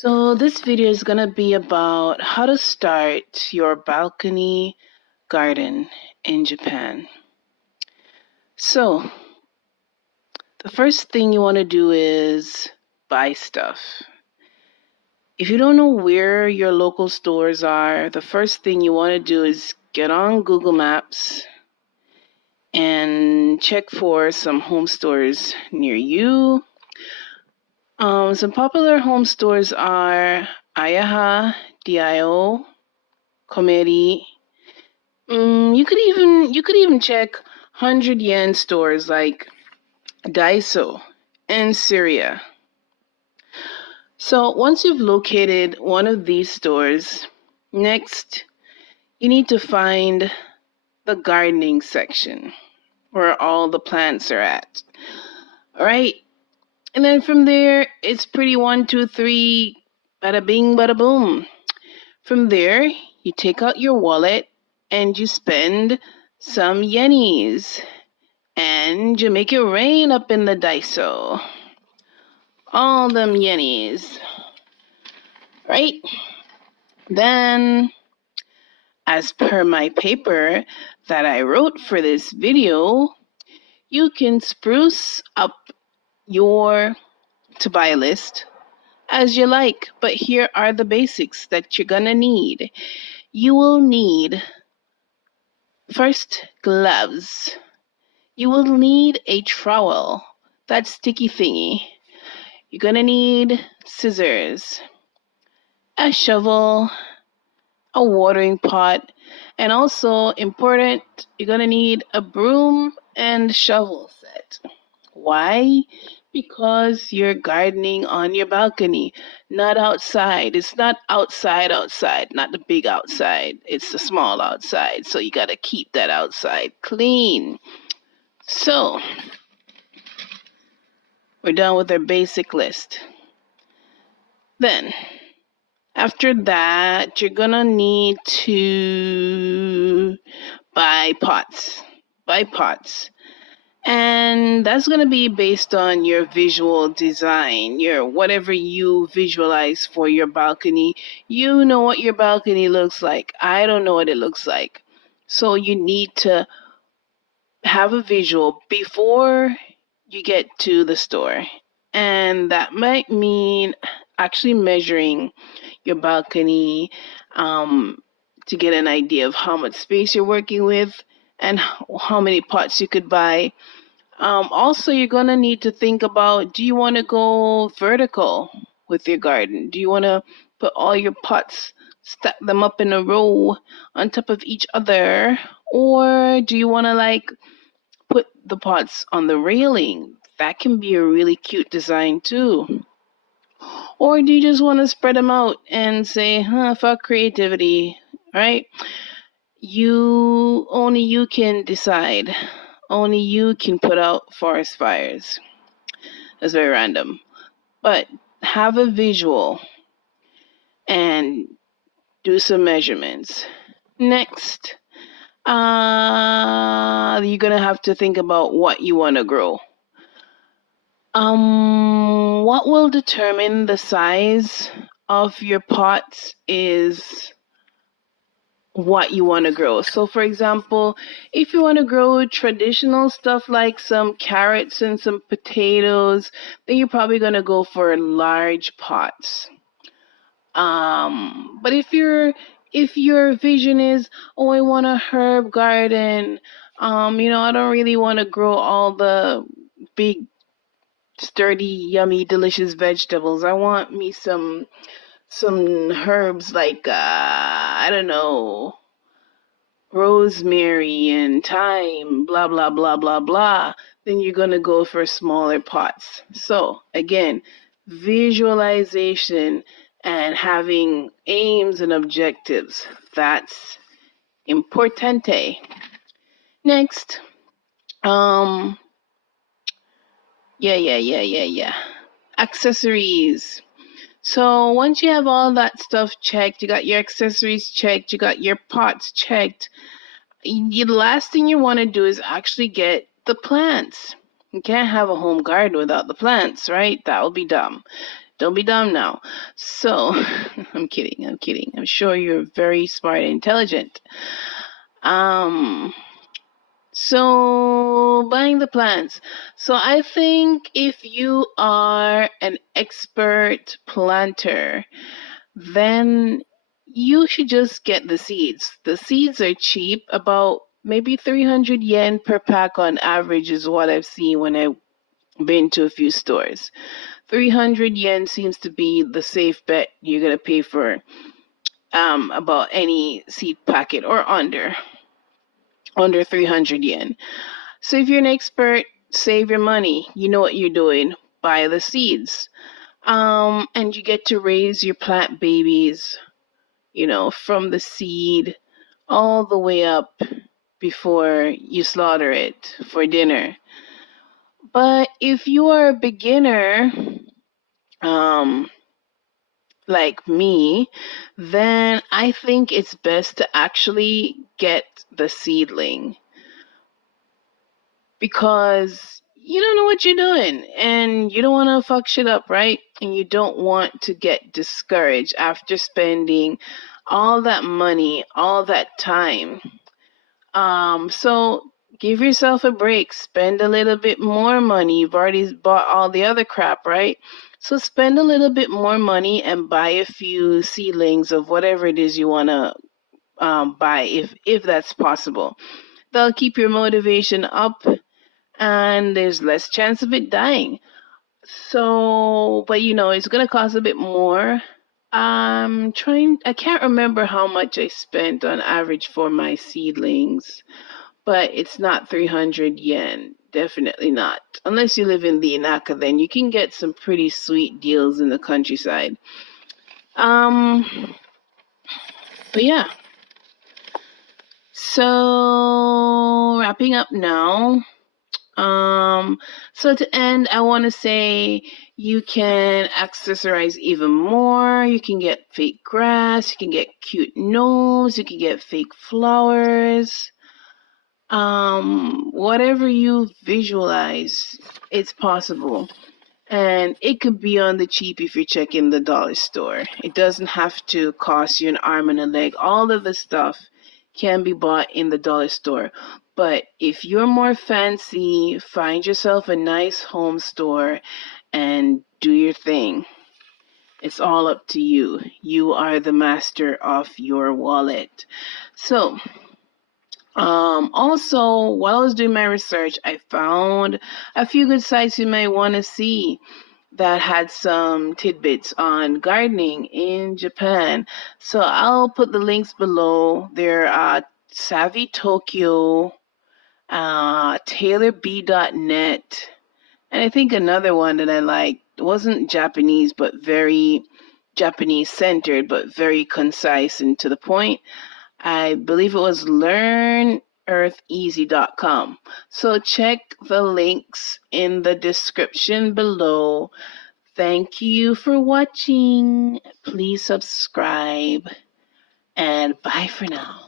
So this video is going to be about how to start your balcony garden in Japan. So the first thing you want to do is buy stuff. If you don't know where your local stores are, the first thing you want to do is get on Google Maps and check for some home stores near you. Some popular home stores are Ayaha, DIO, Komeri. You could even check 100 yen stores like Daiso and Syria. So once you've located one of these stores, next you need to find the gardening section where all the plants are at. All right. And then from there, it's pretty 1, 2, 3, bada bing, bada boom. From there, you take out your wallet and you spend some yennies. And you make it rain up in the Daiso. All them yennies. Right? Then, as per my paper that I wrote for this video, you can spruce up your to-buy list as you like. But here are the basics that you're gonna need. You will need, first, gloves. You will need a trowel, that sticky thingy. You're gonna need scissors, a shovel, a watering pot, and also important, you're gonna need a broom and shovel set. Why? Because you're gardening on your balcony, not outside. It's not outside, not the big outside. It's the small outside. So you gotta keep that outside clean. So, we're done with our basic list. Then, after that, you're gonna need to buy pots. And that's gonna be based on your visual design, your whatever you visualize for your balcony. You know what your balcony looks like. I don't know what it looks like. So you need to have a visual before you get to the store. And that might mean actually measuring your balcony to get an idea of how much space you're working with and how many pots you could buy. Also, you're going to need to think about, do you want to go vertical with your garden? Do you want to put all your pots, stack them up in a row on top of each other? Or do you want to put the pots on the railing? That can be a really cute design too. Or do you just want to spread them out and say, fuck creativity, right? Only you can decide. Only you can put out forest fires. That's very random. But have a visual and do some measurements. Next, you're going to have to think about what you want to grow. What will determine the size of your pots is what you want to grow. So for example, if you want to grow traditional stuff like some carrots and some potatoes, then you're probably going to go for large pots. But if your vision is, oh, I want a herb garden, I don't really want to grow all the big, sturdy, yummy, delicious vegetables. I want me some herbs like I don't know, rosemary and thyme, blah blah blah blah blah. Then you're gonna go for smaller pots. So again, visualization and having aims and objectives, that's importante. Next, accessories. So once you have all that stuff checked, you got your accessories checked, you got your pots checked, the last thing you want to do is actually get the plants. You can't have a home garden without the plants, right? That would be dumb. Don't be dumb now. So, I'm kidding. I'm sure you're very smart and intelligent. So buying the plants. So I think if you are an expert planter, then you should just get the seeds. The seeds are cheap, about maybe 300 yen per pack on average is what I've seen when I've been to a few stores. 300 yen seems to be the safe bet you're going to pay for about any seed packet or under 300 yen. So if you're an expert, save your money. You know what you're doing. Buy the seeds. And you get to raise your plant babies, from the seed all the way up before you slaughter it for dinner. But if you are a beginner, um, like me, then I think it's best to actually get the seedling, because you don't know what you're doing and you don't want to fuck shit up, right? And you don't want to get discouraged after spending all that money, all that time. So give yourself a break, spend a little bit more money. You've already bought all the other crap, right? So spend a little bit more money and buy a few seedlings of whatever it is you want to buy, if that's possible. That'll keep your motivation up, and there's less chance of it dying. So, but it's gonna cost a bit more. I can't remember how much I spent on average for my seedlings, but it's not 300 yen. Definitely not. Unless you live in the Inaka, then you can get some pretty sweet deals in the countryside. But yeah. So, wrapping up now. So to end, I want to say you can accessorize even more. You can get fake grass, you can get cute gnomes, you can get fake flowers. Whatever you visualize, it's possible. And it could be on the cheap if you're checking the dollar store. It doesn't have to cost you an arm and a leg. All of the stuff can be bought in the dollar store. But if you're more fancy, find yourself a nice home store and do your thing. It's all up to you. You are the master of your wallet. So, also, while I was doing my research, I found a few good sites you may want to see that had some tidbits on gardening in Japan. So I'll put the links below. There are savvytokyo, taylorb.net, and I think another one that I liked wasn't Japanese, but very Japanese centered, but very concise and to the point. I believe it was learneartheasy.com. So check the links in the description below. Thank you for watching. Please subscribe, and bye for now.